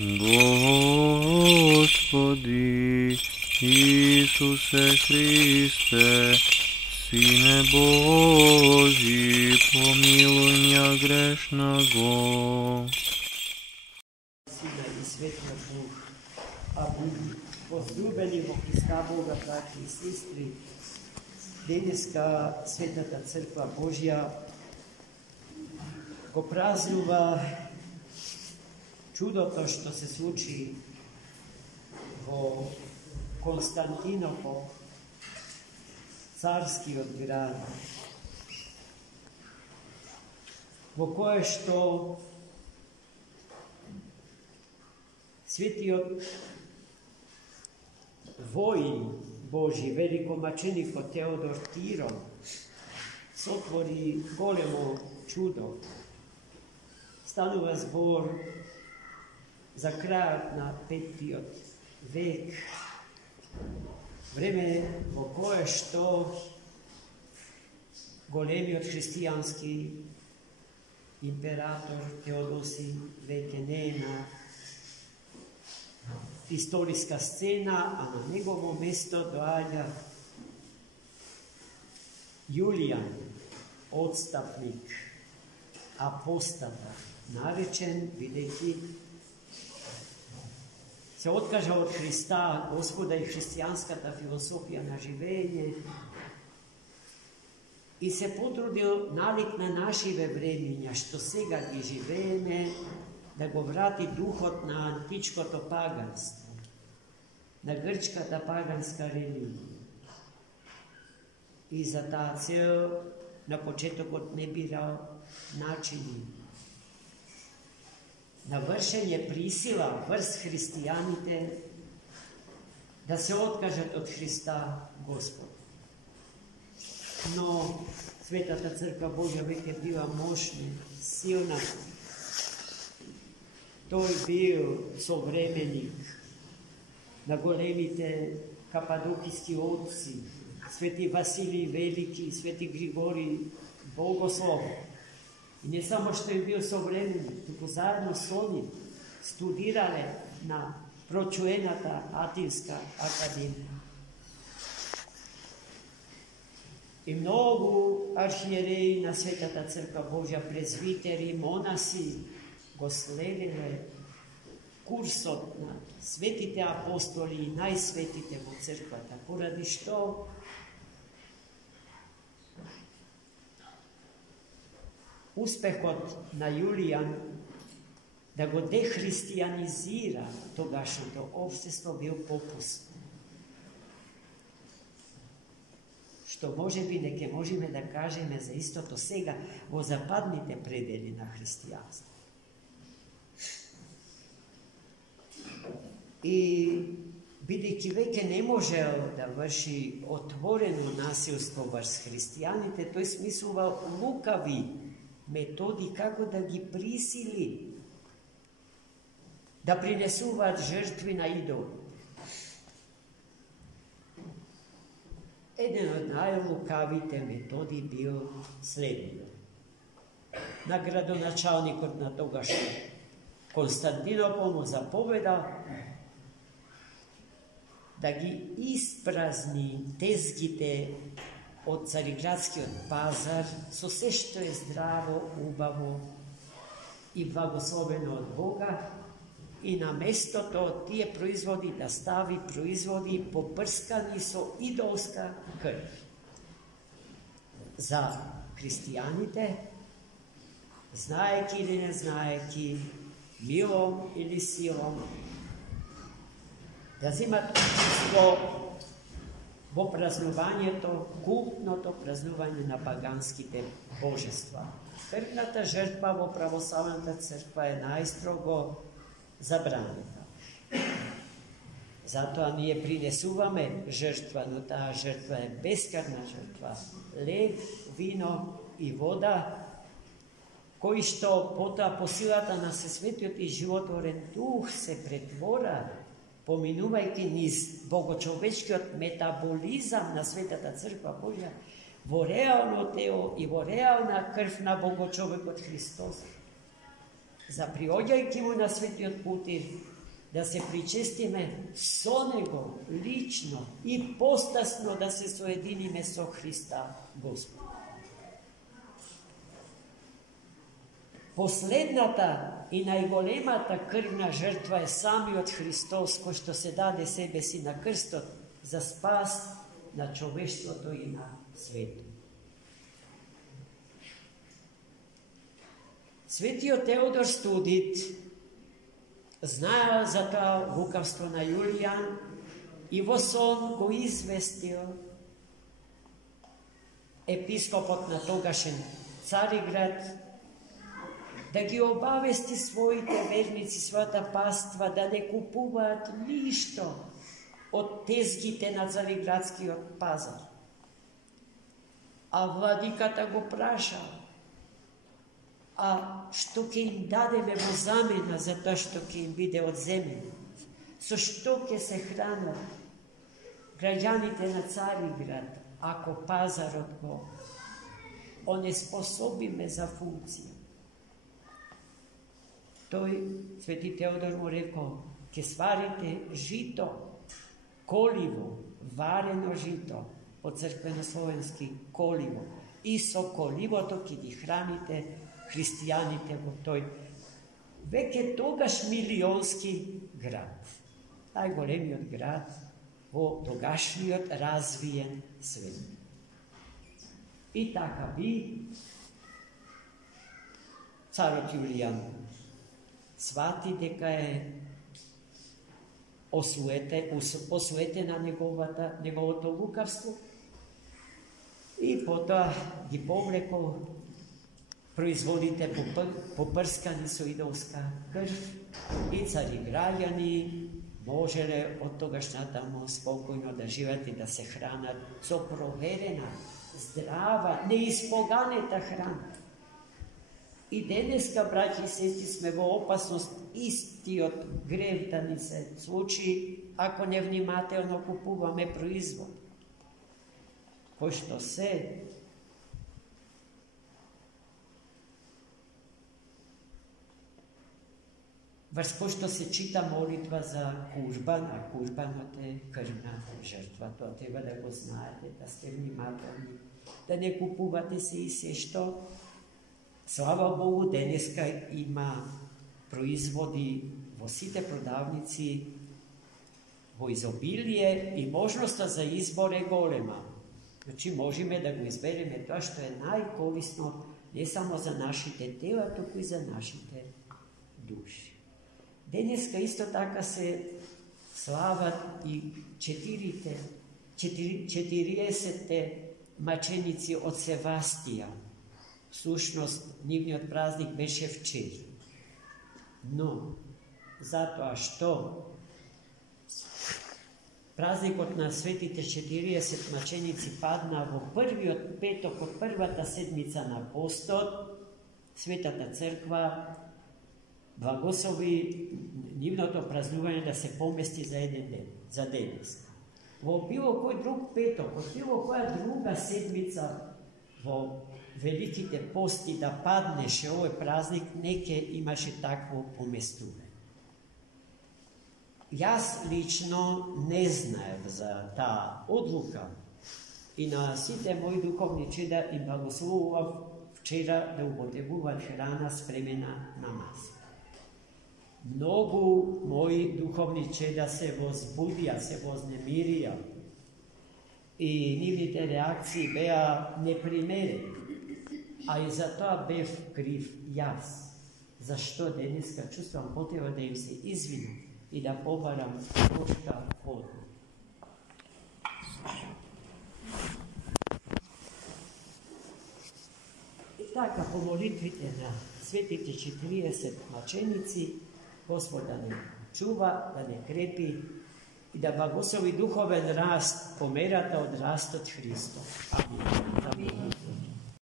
Господи Исусе Христе, Сине Божий, помилуй меня грешного. Сина и Светлия Дух, Амин. Возлюбени во Христа Бога, братья и сестри, денеска Светата Црква Божја го празнува чудото што се случи во Константинопол, царскиот град, во кое што светиот воин Божи, великомаченикот Теодор Тирон, сотвори големо чудо. Станува збор за крајот на 5. век, време во кое што големиот христијански император Теодоси веќе не е на историска сцена, а на негово место доаѓа Јулијан, отстапник, апостата, наречен бидејќи се откажа од Христа, Господа и христијанската философија на живење и се потрудил налик на нашиве времења, што сега ги живееме, да го врати духот на античкото паганство, на грчката паганска религија. И за таа цел на почетокот не бирал начини на вршење присила врз христијаните да се откажат од Христа Господ. Но Светата Црква Божја веќе била мощна, силна. Тој бил современик на големите кападокиски отци, Свети Василий Велики, Свети Григорий Богослов. И не само што е бил современик, туку заедно со нив студирале на прочуената Атинска академија. И многу архиереи на Светата Црква Божја, презвитери, монаси, го следеле курсот на светите апостоли и најсветите во црквата, поради што успехот на Јулијан да го дехристијанизира тогашното општество бил попуст. Што можеби не ке можеме да кажеме за истото сега во западните предели на христијанство. И бидејќи веќе не можел да врши отворено насилство врз христијаните, тој смислувал лукави методи како да ги присили да принесуваат жртви на идоли. Еден од најлукавите методи бил следниот. На градоначалникот на тогашно Константинопол му заповедал да ги испразни тезгите од Цариградскиот пазар со се што е здраво, убаво и благословено од Бога и на местото од тие производи да стави производи попрскани со идолска крв. За христијаните, знаеки или не знаеки, милом или силом, да земат учество во празнувањето, култното празнување на паганските божества. Крвната жртва во православната црква е најстрого забранета. Затоа ние принесуваме жртва, но таа жртва е бескрвна жртва. Лев, вино и вода, кои што потоа по силата на Сесветиот и животворен дух се претвора, поминувајќи низ богочовечкиот метаболизам на Светата Црква Божја, во реално тело и во реална крв на Богочовекот Христос. Заприоѓајќи му на светиот путир, да се причестиме со него лично и постасно да се соединиме со Христа Господ. Последната и најголемата крвна жртва е самиот Христос, кој што се даде себе си на крстот за спас на човештвото и на светот. Светиот Теодор Студит знаел за тоа лукавство на Јулијан и во сон го известил епископот на тогашен Цариград да ги обавести своите верници, својата паства, да не купуваат ништо од тезгите на Цариградскиот пазар. А владиката го прашал, а што ќе им дадеме во замена за тоа што ќе им биде одземено? Со што ќе се хранат граѓаните на Цариград, ако пазарот го онеспособиме за функција? Тој, Свети Теодор му рекол, ќе сварите жито, коливо, варено жито, по црквено-словенски коливо, и со коливото ќе ги храните христијаните во тој веќе тогаш милионски град. Најголемиот град во тогашниот развиен свет. И така би царот Јулијан свати дека е осуетена неговото лукавство и потоа ги повлекол производите попрскани со идолска крв и цариграѓани можеле од тогаш натаму спокојно да живеат и да се хранат со проверена, здрава, неиспоганета храна. И денеска, браќи и сестри, сме во опасност истиот грев да ни се случи ако невнимателно купуваме производ, кој што се врз кој што се чита молитва за курбан, а курбанот е крвна жртва. Тоа треба да го знаете, да сте внимателни, да не купувате се и се што. Слава Богу, денеска има производи во сите продавници во изобилие и можноста за избор е голема. Значи, можеме да го избереме тоа што е најкорисно не само за нашите тела, туку и за нашите души. Денеска исто така се слават и 40 маченици од Севастија. Всушност, нивниот празник беше вчера. Но, затоа што празникот на светите 40 маченици падна во првиот петок од првата седмица на постот, Светата црква благослови нивното празнување да се помести за еден ден, за денеска. Во било кој друг петок, од било која друга седмица во Великите пости да паднеше овој празник, неќе имаше такво поместување. Јас лично не знаев за таа одлука и на сите мои духовни чеда им благословував вчера да употребуваат храна спремена на маса. Многу мои духовни чеда се возбудија, се вознемирија и нивните реакции беа непримерени. А и за тоа бев крив јас. Зашто денеска чувствам потреба да им се извинам и да побарам кошка вода. И така, по молитвите на светите 40 маченици, Господ да не чува, да не крепи и да благослови духовен раст по мерата од растот Христов. Амин.